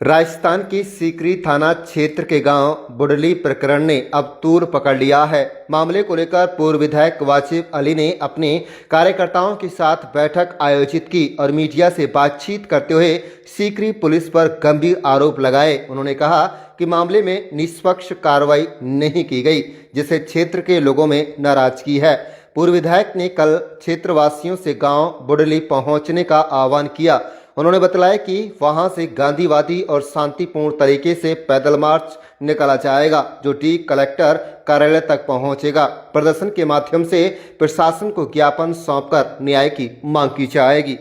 राजस्थान की सीकरी थाना क्षेत्र के गांव बुडली प्रकरण ने अब तूर पकड़ लिया है। मामले को लेकर पूर्व विधायक वासिफ अली ने अपने कार्यकर्ताओं के साथ बैठक आयोजित की और मीडिया से बातचीत करते हुए सीकरी पुलिस पर गंभीर आरोप लगाए। उन्होंने कहा कि मामले में निष्पक्ष कार्रवाई नहीं की गई, जिससे क्षेत्र के लोगों में नाराजगी है। पूर्व विधायक ने कल क्षेत्रवासियों से गांव बुडली पहुंचने का आह्वान किया। उन्होंने बताया कि वहां से गांधीवादी और शांतिपूर्ण तरीके से पैदल मार्च निकाला जाएगा, जो डी कलेक्टर कार्यालय तक पहुंचेगा। प्रदर्शन के माध्यम से प्रशासन को ज्ञापन सौंपकर न्याय की मांग की जाएगी।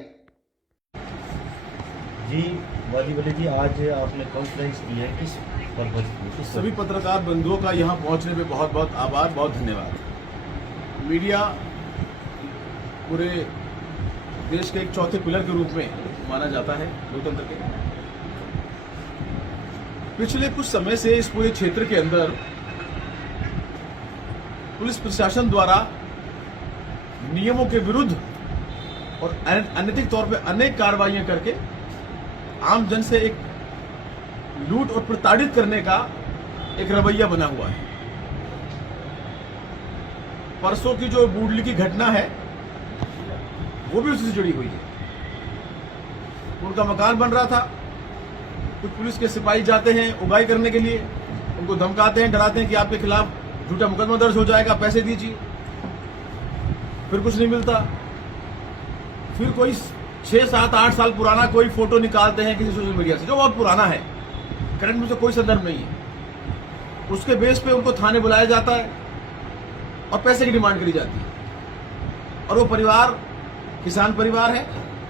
जी वाजिब अली जी, आज आपने कॉन्फ्रेंस की है, किस पर्पज की? सभी पत्रकार बंधुओं का यहाँ पहुँचने पे बहुत बहुत आभार, बहुत धन्यवाद। मीडिया पूरे देश के एक चौथे पिलर के रूप में माना जाता है लोकतंत्र के। पिछले कुछ समय से इस पूरे क्षेत्र के अंदर पुलिस प्रशासन द्वारा नियमों के विरुद्ध और अनैतिक तौर पे अनेक कार्रवाइयां करके आम जन से एक लूट और प्रताड़ित करने का एक रवैया बना हुआ है। परसों की जो बुडली की घटना है वो भी उसी से जुड़ी हुई है। उनका मकान बन रहा था, कुछ पुलिस के सिपाही जाते हैं उगाई करने के लिए, उनको धमकाते हैं, डराते हैं कि आपके खिलाफ झूठा मुकदमा दर्ज हो जाएगा, पैसे दीजिए। फिर कुछ नहीं मिलता। फिर कोई 6, 7, 8 साल पुराना कोई फोटो निकालते हैं किसी सोशल मीडिया से, जो बहुत पुराना है, करंट में से कोई संदर्भ नहीं है। उसके बेस पे उनको थाने बुलाया जाता है और पैसे की डिमांड करी जाती है। और वो परिवार किसान परिवार है,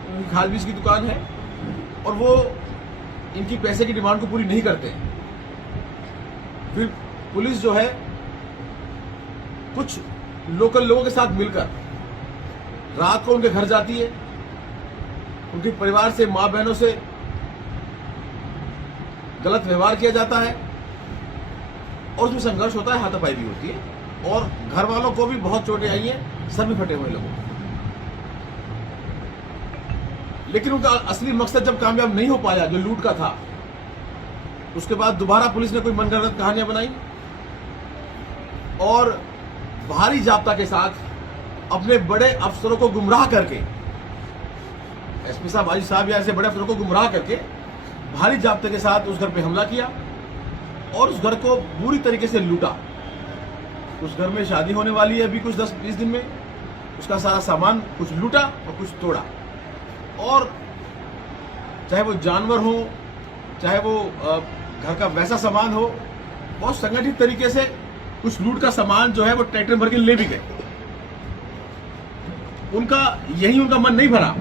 उनकी खाद बीज की दुकान है और वो इनकी पैसे की डिमांड को पूरी नहीं करते हैं। फिर पुलिस जो है कुछ लोकल लोगों के साथ मिलकर रात को उनके घर जाती है, उनके परिवार से, मां बहनों से गलत व्यवहार किया जाता है और उसमें संघर्ष होता है, हाथापाई भी होती है और घर वालों को भी बहुत चोटें आई हैं, सर भी फटे हुए लोगों को। लेकिन उनका असली मकसद जब कामयाब नहीं हो पाया, जो लूट का था, उसके बाद दोबारा पुलिस ने कोई मनगढ़ंत कहानियां बनाई और भारी जाब्ता के साथ अपने बड़े अफसरों को गुमराह करके, एसपी साहब, आईजी साहब या ऐसे बड़े अफसरों को गुमराह करके भारी जाब्ते के साथ उस घर पे हमला किया और उस घर को बुरी तरीके से लूटा। उस घर में शादी होने वाली है अभी कुछ 10-20 दिन में, उसका सारा सामान कुछ लूटा और कुछ तोड़ा। और चाहे वो जानवर हो, चाहे वो घर का वैसा सामान हो, बहुत संगठित तरीके से कुछ लूट का सामान जो है वो ट्रैक्टर भर के ले भी गए। उनका मन नहीं भरा।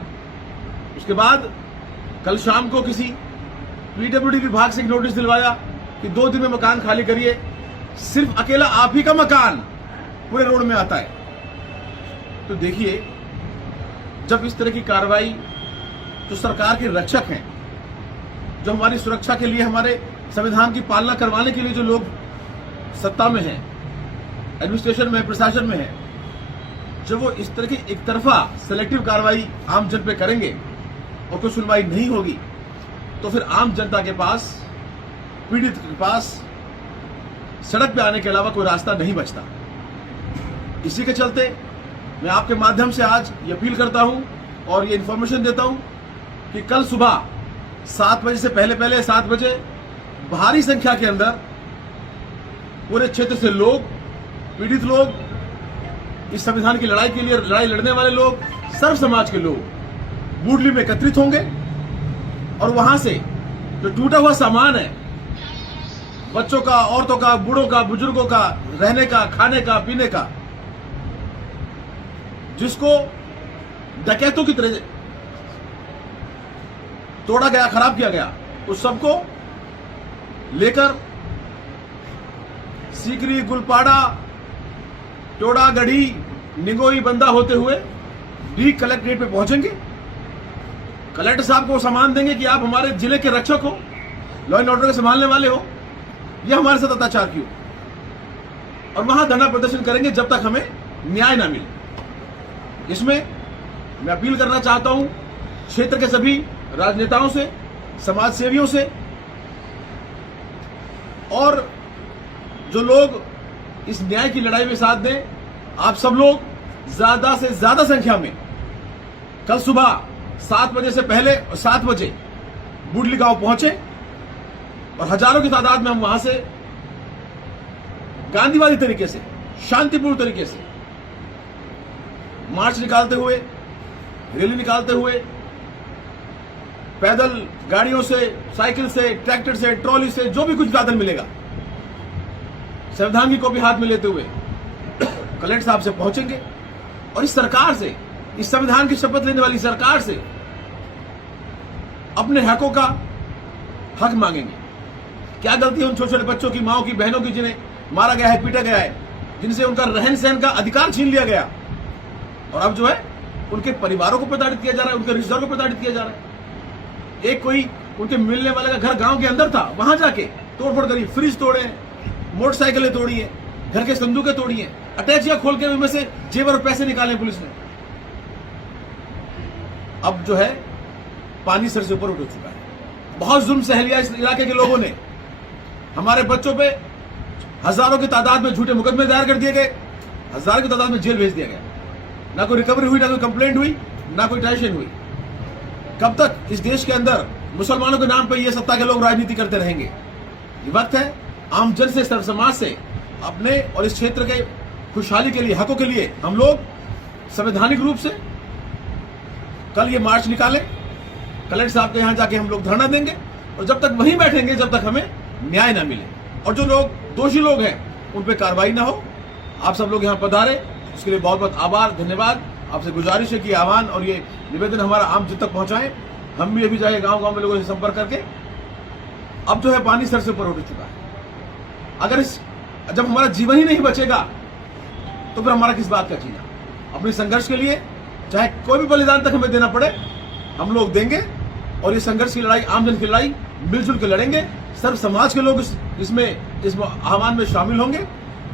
उसके बाद कल शाम को किसी पीडब्ल्यूडी विभाग से एक नोटिस दिलवाया कि 2 दिन में मकान खाली करिए। सिर्फ अकेला आप ही का मकान पूरे रोड में आता है। तो देखिए, जब इस तरह की कार्रवाई, जो सरकार के रक्षक हैं, जो हमारी सुरक्षा के लिए, हमारे संविधान की पालना करवाने के लिए जो लोग सत्ता में हैं, एडमिनिस्ट्रेशन में, प्रशासन में हैं, जब वो इस तरह की एक तरफा सेलेक्टिव कार्रवाई आम जन पे करेंगे और कोई सुनवाई नहीं होगी, तो फिर आम जनता के पास, पीड़ित के पास सड़क पे आने के अलावा कोई रास्ता नहीं बचता। इसी के चलते मैं आपके माध्यम से आज ये अपील करता हूं और ये इन्फॉर्मेशन देता हूं कि कल सुबह 7 बजे से पहले 7 बजे भारी संख्या के अंदर पूरे क्षेत्र से लोग, पीड़ित लोग, इस संविधान की लड़ाई के लिए लड़ाई लड़ने वाले लोग, सर्व समाज के लोग बुडली में एकत्रित होंगे और वहां से जो टूटा हुआ सामान है, बच्चों का, औरतों का, बूढ़ों का, बुजुर्गों का, रहने का, खाने का, पीने का, जिसको डकैतों की तरह तोड़ा गया, खराब किया गया, उस सबको लेकर सीकरी, गुलपाड़ा, टोड़ा, गढ़ी, निगोई, बंदा होते हुए डी कलेक्ट्रेट पे पहुंचेंगे। कलेक्टर साहब को सामान देंगे कि आप हमारे जिले के रक्षक हो, लॉ एंड ऑर्डर को संभालने वाले हो, यह हमारे साथ अत्याचार क्यों, और वहां धरना प्रदर्शन करेंगे जब तक हमें न्याय ना मिले। इसमें मैं अपील करना चाहता हूं क्षेत्र के सभी राजनेताओं से, समाज सेवियों से और जो लोग इस न्याय की लड़ाई में साथ दें, आप सब लोग ज्यादा से ज्यादा संख्या में कल सुबह 7 बजे से पहले 7 बजे बुडली गांव पहुंचे और हजारों की तादाद में हम वहां से गांधीवादी तरीके से, शांतिपूर्ण तरीके से मार्च निकालते हुए, रैली निकालते हुए, पैदल गाड़ियों से, साइकिल से, ट्रैक्टर से, ट्रॉली से, जो भी कुछ साधन मिलेगा, संविधान की कॉपी हाथ में लेते हुए कलेक्टर साहब से पहुंचेंगे और इस सरकार से, इस संविधान की शपथ लेने वाली सरकार से अपने हकों का हक मांगेंगे। क्या गलती है उन छोटे छोटे बच्चों की, माओ की, बहनों की, जिन्हें मारा गया है, पीटा गया है, जिनसे उनका रहन सहन का अधिकार छीन लिया गया और अब जो है उनके परिवारों को प्रताड़ित किया जा रहा है, उनके रिश्तेदारों को प्रताड़ित किया जा रहा है। एक कोई उनके मिलने वाले का घर गांव के अंदर था, वहां जाके तोड़फोड़ करी, फ्रिज तोड़े, मोटरसाइकिलें तोड़ी है, घर के संदूकें तोड़ी है, अटैचियां खोल के उनमें से जेवर और पैसे निकाले पुलिस ने। अब जो है पानी सर से ऊपर उठ चुका है। बहुत जुल्म सह लिया इस इलाके के लोगों ने। हमारे बच्चों पे हजारों की तादाद में झूठे मुकदमे दायर कर दिए गए, हजारों की तादाद में जेल भेज दिया गया। ना कोई रिकवरी हुई, ना कोई कंप्लेंट हुई, ना कोई ट्रांजेक्शन हुई। कब तक इस देश के अंदर मुसलमानों के नाम पर ये सत्ता के लोग राजनीति करते रहेंगे? ये वक्त है आम जन से, सर्व समाज से, अपने और इस क्षेत्र के खुशहाली के लिए, हकों के लिए हम लोग संवैधानिक रूप से कल ये मार्च निकालें। कलेक्टर साहब के यहां जाके हम लोग धरना देंगे और जब तक वहीं बैठेंगे जब तक हमें न्याय ना मिले और जो लोग दोषी लोग हैं उन पे कार्रवाई ना हो। आप सब लोग यहाँ पधारे, उसके लिए बहुत बहुत आभार, धन्यवाद। आपसे गुजारिश है कि आह्वान और ये निवेदन हमारा आम जन तक पहुंचाएं। हम भी अभी जाए गांव गांव में लोगों से संपर्क करके। अब जो है पानी सर से ऊपर उठ चुका है। अगर जब हमारा जीवन ही नहीं बचेगा तो फिर हमारा किस बात का जीना? अपने संघर्ष के लिए चाहे कोई भी बलिदान तक हमें देना पड़े, हम लोग देंगे और ये संघर्ष की लड़ाई, आम जन की लड़ाई मिलजुल के लड़ेंगे। सर्व समाज के लोग इस आह्वान में शामिल होंगे।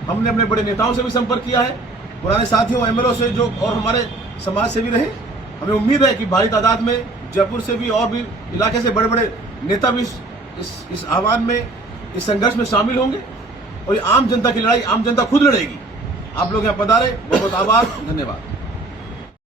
हमने अपने बड़े नेताओं से भी संपर्क किया है, पुराने साथियों, एमएलओ से जो और हमारे समाज से भी रहे। हमें उम्मीद है कि भारी तादाद में जयपुर से भी और भी इलाके से बड़े बड़े नेता भी इस आह्वान में, इस संघर्ष में शामिल होंगे और ये आम जनता की लड़ाई आम जनता खुद लड़ेगी। आप लोग यहाँ पधारे, बहुत बहुत आभार, धन्यवाद।